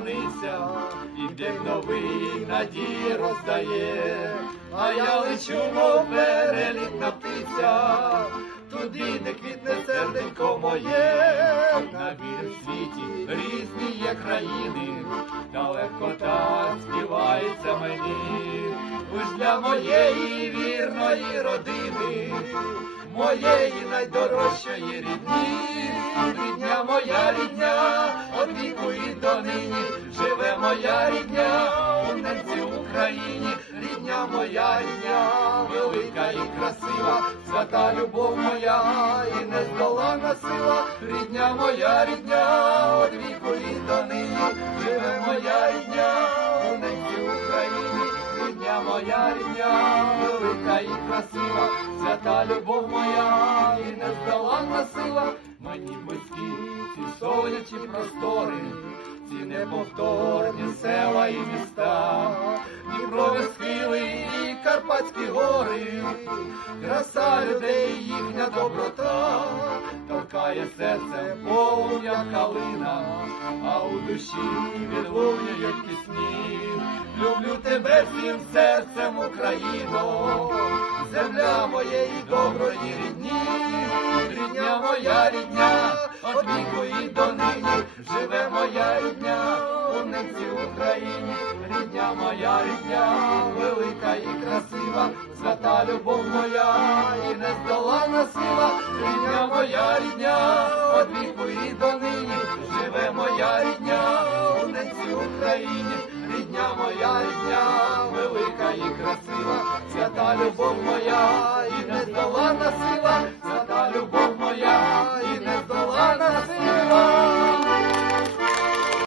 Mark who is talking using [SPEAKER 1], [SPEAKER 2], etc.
[SPEAKER 1] п'яниця, і день новий надії роздає, а я лечу, мов перелітна птиця, туди не квітне серденько моє, на білім світі різні є країни, та легко так співається мені, лиш для моєї вірної родини, моєї найдорожчої рідні, рідня моя рідня, Україні, рідня моя рідня, велика і красива, свята любов моя, і нездолана сила, рідня моя рідня, от віку і донині, живе моя рідня, у ненці Україні, рідня моя рідня, велика і красива, свята любов моя, і нездолана сила, мені близькі ці сонячні простори, ці неповторні села і міста, і Карпатські гори, краса людей, їхня доброта, торкає серце полум'я калина, а у душі відлунюють пісні. Люблю тебе всім серцем, Україно, земля моєї доброї рідні, рідня моя рідня, от віку і донині, живе моя рідня, у ненці Україні, рідня моя рідня, велика і красива, свята любов моя, і нездолана сила, рідня моя рідня, от віку і донині, живе моя рідня, у неці Україні, рідня моя рідня, велика і красива, свята любов моя,